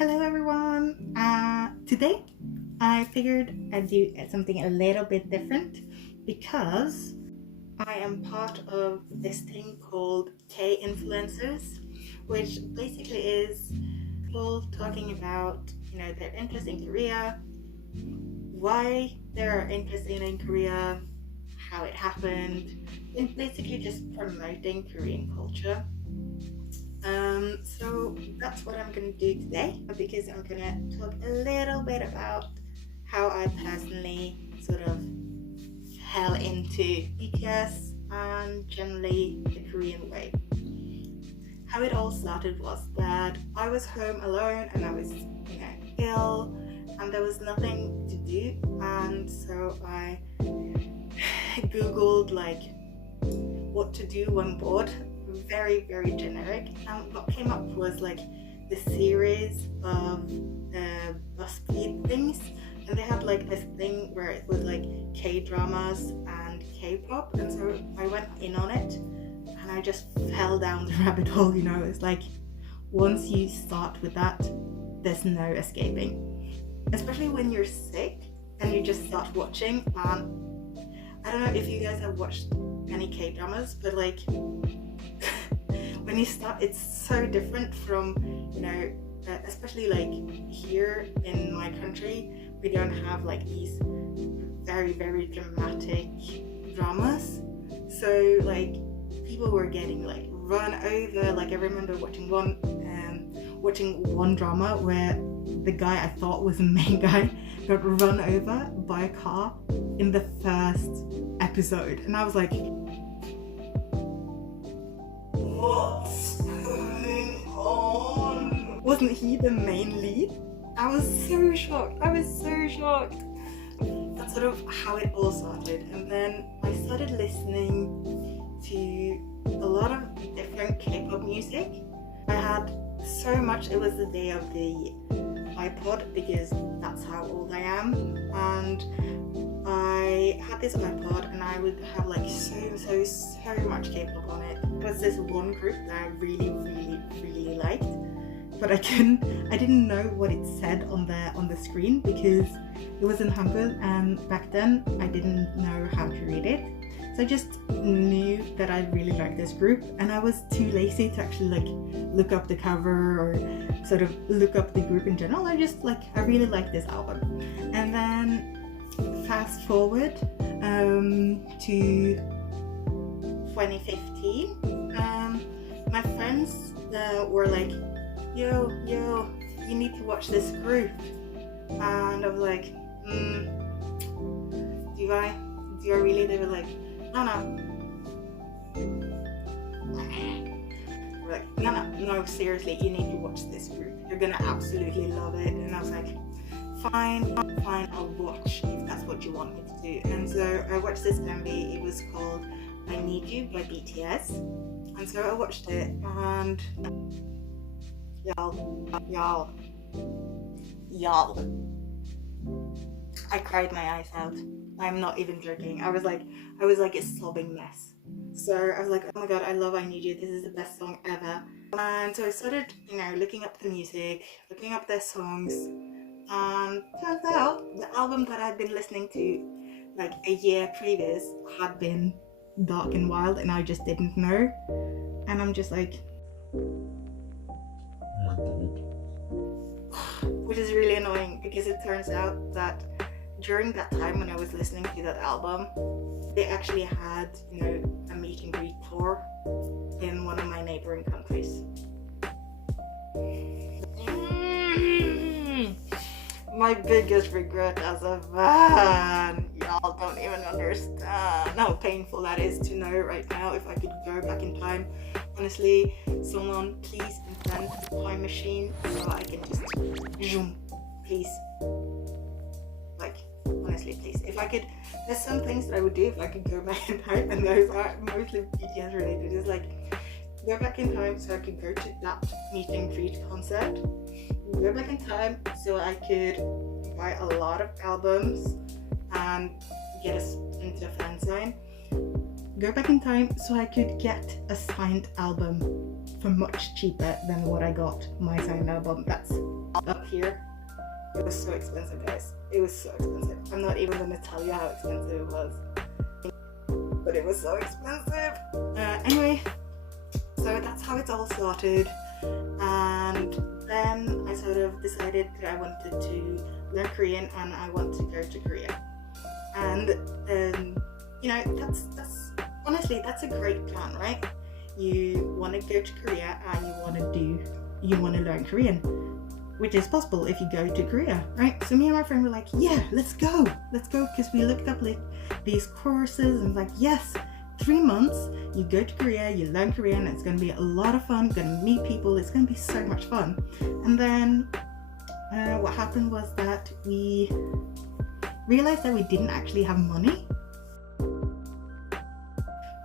Hello everyone! Today I figured I'd do something a little bit different because I am part of this thing called K-influencers, which basically is people talking about, their interest in Korea, why they're interested in Korea, how it happened, and basically just promoting Korean culture. So that's what I'm going to do today, because I'm going to talk a little bit about how I personally sort of fell into BTS and generally the Korean way. How it all started was that I was home alone and I was, ill, and there was nothing to do, and so I googled what to do when bored. Very, very generic, and what came up was the series of BuzzFeed things, and they had this thing where it was K-dramas and K-pop, and so I went in on it and I just fell down the rabbit hole. It's once you start with that, there's no escaping, especially when you're sick and you just start watching. I don't know if you guys have watched any K-dramas, but when you start, it's so different from, especially here in my country, we don't have these very, very dramatic dramas. So people were getting run over. I remember watching one drama where the guy I thought was the main guy got run over by a car in the first episode, and I was like, what's going on? Wasn't he the main lead? I was so shocked. That's sort of how it all started. And then I started listening to a lot of different K-pop music. I had so much. It was the day of the iPod, because that's how old I am. And I had this iPod and I would have so much K-pop on it. There was this one group that I really, really, really liked, but I didn't know what it said on the screen because it was in Hangul, and back then I didn't know how to read it. So I just knew that I really liked this group, and I was too lazy to actually look up the cover or sort of look up the group in general. I really liked this album. And then fast forward to 2015, my friends were like, yo, you need to watch this group. And I was like, do I really? They were like, no. We're like, no, seriously, you need to watch this group. You're gonna absolutely love it. And I was like, fine, I'll watch if that's what you want me to do. And so I watched this MV. It was called I Need You by BTS. And so I watched it, and y'all, I cried my eyes out. I'm not even joking. I was like a sobbing mess. So I was like, oh my god, I love I Need You. This is the best song ever. And so I started, looking up the music, looking up their songs, and turns out the album that I'd been listening to a year previous had been Dark and Wild, and I just didn't know. And I'm just like, which is really annoying, because it turns out that during that time when I was listening to that album, they actually had, a meet and greet tour in one of my neighboring countries. My biggest regret as a fan. Y'all don't even understand how painful that is to know right now. If I could go back in time, honestly, someone please invent a time machine so I can just zoom, please. Honestly, please. If I could, there's some things that I would do if I could go back in time, and those are mostly BTS related. It's go back in time so I could go to that meet and greet concert. Go back in time so I could buy a lot of albums and get us into a fanzine. Go back in time so I could get a signed album for much cheaper than what I got my second album. That's up here. It was so expensive, guys. It was so expensive. I'm not even gonna tell you how expensive it was, but it was so expensive. Anyway, so that's how it all started. And then I sort of decided that I wanted to learn Korean and I want to go to Korea. And you know, that's honestly, that's a great plan, right? You want to go to Korea and you want to learn Korean, which is possible if you go to Korea, right? So me and my friend were like, yeah, let's go, because we looked up like these courses and like, yes, 3 months, you go to Korea, you learn Korean, it's going to be a lot of fun, you're going to meet people, it's going to be so much fun. And then what happened was that we realized that we didn't actually have money.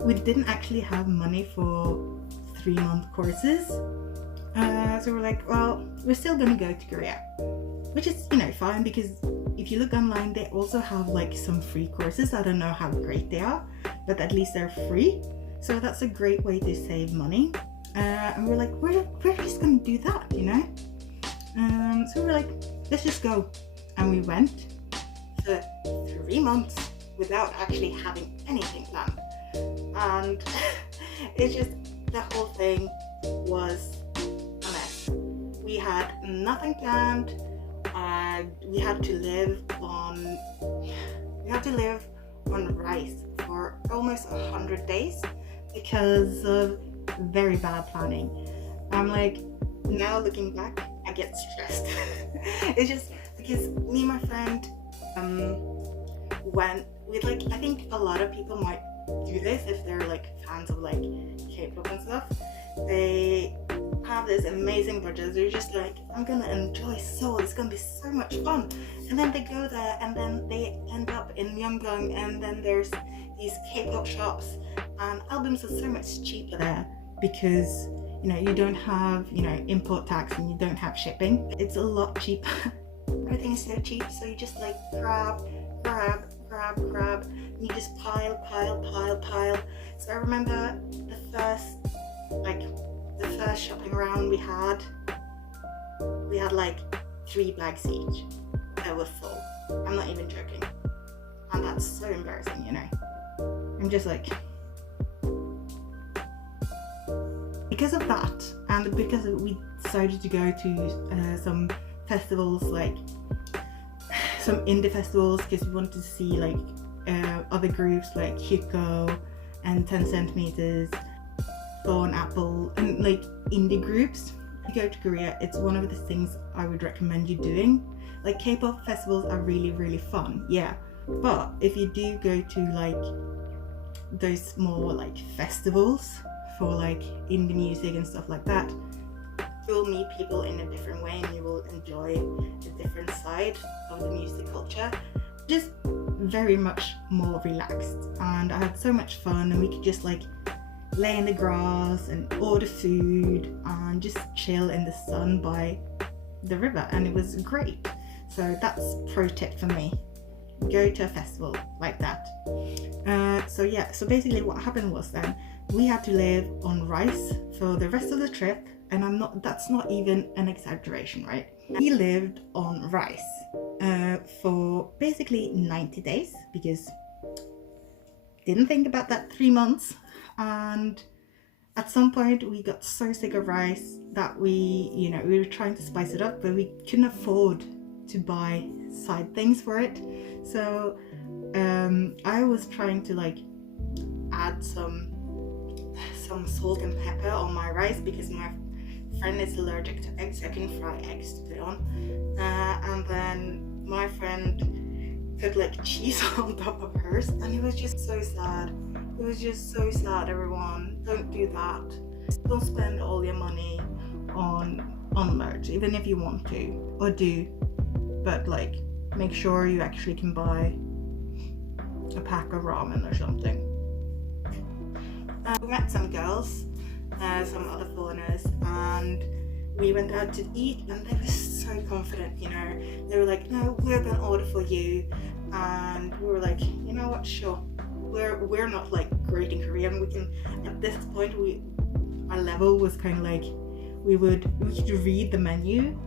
We didn't actually have money for 3-month courses. So we're like, well, we're still gonna go to Korea, which is, you know, fine, because if you look online, they also have like some free courses. I don't know how great they are, but at least they're free. So that's a great way to save money. And we're like, we're just gonna do that, you know? So we're like, let's just go. And we went for 3 months without actually having anything planned. And it's just, the whole thing was a mess. We had nothing planned. We had to live on rice for almost 100 days because of very bad planning. I'm like, now looking back, I get stressed. It's just because me and my friend went with, like, I think a lot of people might do this if they're like fans of like K-pop and stuff. They have this amazing budget. They're just like, I'm gonna enjoy Seoul, it's gonna be so much fun. And then they go there and then they end up in Myeongdong, and then there's these K-pop shops, and albums are so much cheaper there because, you know, you don't have, you know, import tax and you don't have shipping. It's a lot cheaper. Everything is so cheap, so you just like grab. You just pile. So I remember the first shopping round we had like 3 bags each that were full. I'm not even joking. And that's so embarrassing, you know. I'm just like, because of that, and because we decided to go to some festivals, like some indie festivals, because we wanted to see like other groups like Hyukoh and 10 centimeters, Thorn Apple, and like indie groups. If you go to Korea, it's one of the things I would recommend you doing. Like, K-pop festivals are really, really fun, yeah, but if you do go to like those more like festivals for like indie music and stuff like that, you'll meet people in a different way and you will enjoy a different side of the music culture. Just very much more relaxed, and I had so much fun, and we could just like lay in the grass and order food and just chill in the sun by the river, and it was great. So that's pro tip for me: go to a festival like that. So basically what happened was then we had to live on rice for the rest of the trip, and that's not even an exaggeration, right? We lived on rice for basically 90 days because didn't think about that 3 months. And at some point we got so sick of rice that we were trying to spice it up, but we couldn't afford to buy side things for it. So I was trying to like add some salt and pepper on my rice because my friend is allergic to eggs. I can fry eggs to put on, and then my friend put like cheese on top of hers, and it was just so sad. It was just so sad, everyone. Don't do that. Don't spend all your money on merch, even if you want to, or do, but like make sure you actually can buy a pack of ramen or something. We met some girls, some other foreigners, and we went out to eat, and they were so confident, you know. They were like, no, we're gonna order for you. And we were like, you know what, sure. We're not like great in Korean. We can, at this point, our level was kind of like we could read the menu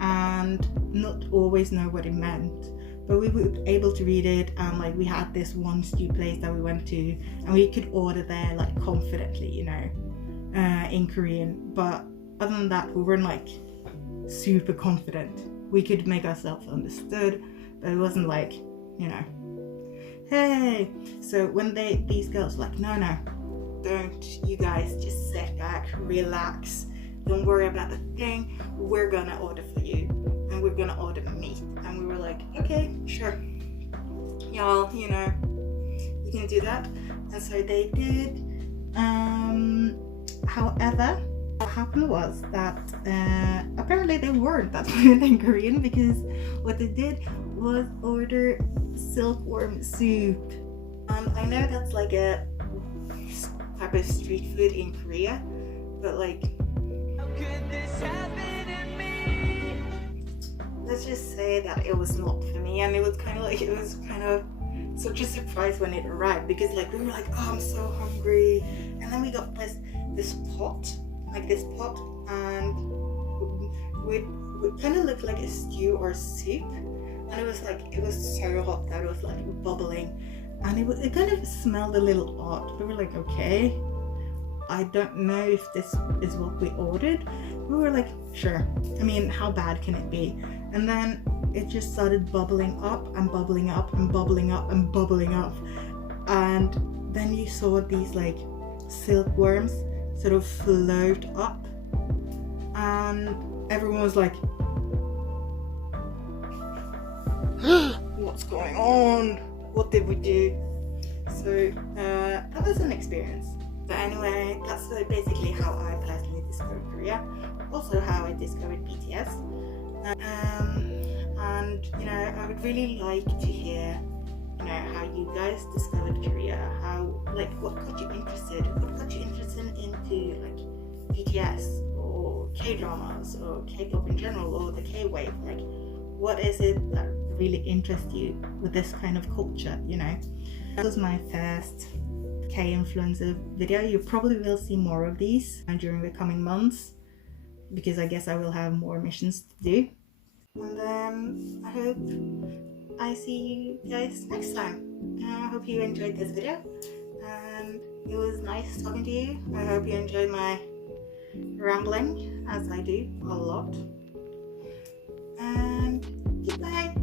and not always know what it meant, but we were able to read it, and like we had this one stew place that we went to and we could order there like confidently, you know, in Korean. But other than that, we weren't like super confident. We could make ourselves understood, but it wasn't like, you know, hey. So when these girls were like, no, don't, you guys just sit back, relax, don't worry about the thing, we're gonna order for you, and we're gonna order meat. And we were like, okay, sure, y'all, you know, you can do that. And so they did. However, what happened was that apparently they weren't that fluent in Korean, because what they did was order silkworm soup. I know that's like a type of street food in Korea, but like, how could this happen to me? Let's just say that it was not for me, and it was kind of such a surprise when it arrived, because like we were like, oh, I'm so hungry, and then we got this pot, and it kind of looked like a stew or soup, and it was so hot that it was like bubbling, and it kind of smelled a little odd. We were like, okay, I don't know if this is what we ordered. We were like, sure, I mean, how bad can it be? And then it just started bubbling up and bubbling up and bubbling up and bubbling up, and then you saw these like silkworms sort of float up, and everyone was like, what's going on? What did we do? So that was an experience. But anyway, that's basically how I personally discovered Korea. Also how I discovered BTS. And you know, I would really like to hear, you know, how you guys discovered Korea. How, like, what got you interested? What got you interested into like BTS or K-dramas or K-pop in general, or the K-wave? Like, what is it that really interests you with this kind of culture, you know? This was my first K-influencer video. You probably will see more of these during the coming months, because I guess I will have more missions to do. And I hope I see you guys next time. I hope you enjoyed this video, and it was nice talking to you. I hope you enjoyed my rambling, as I do a lot. And goodbye.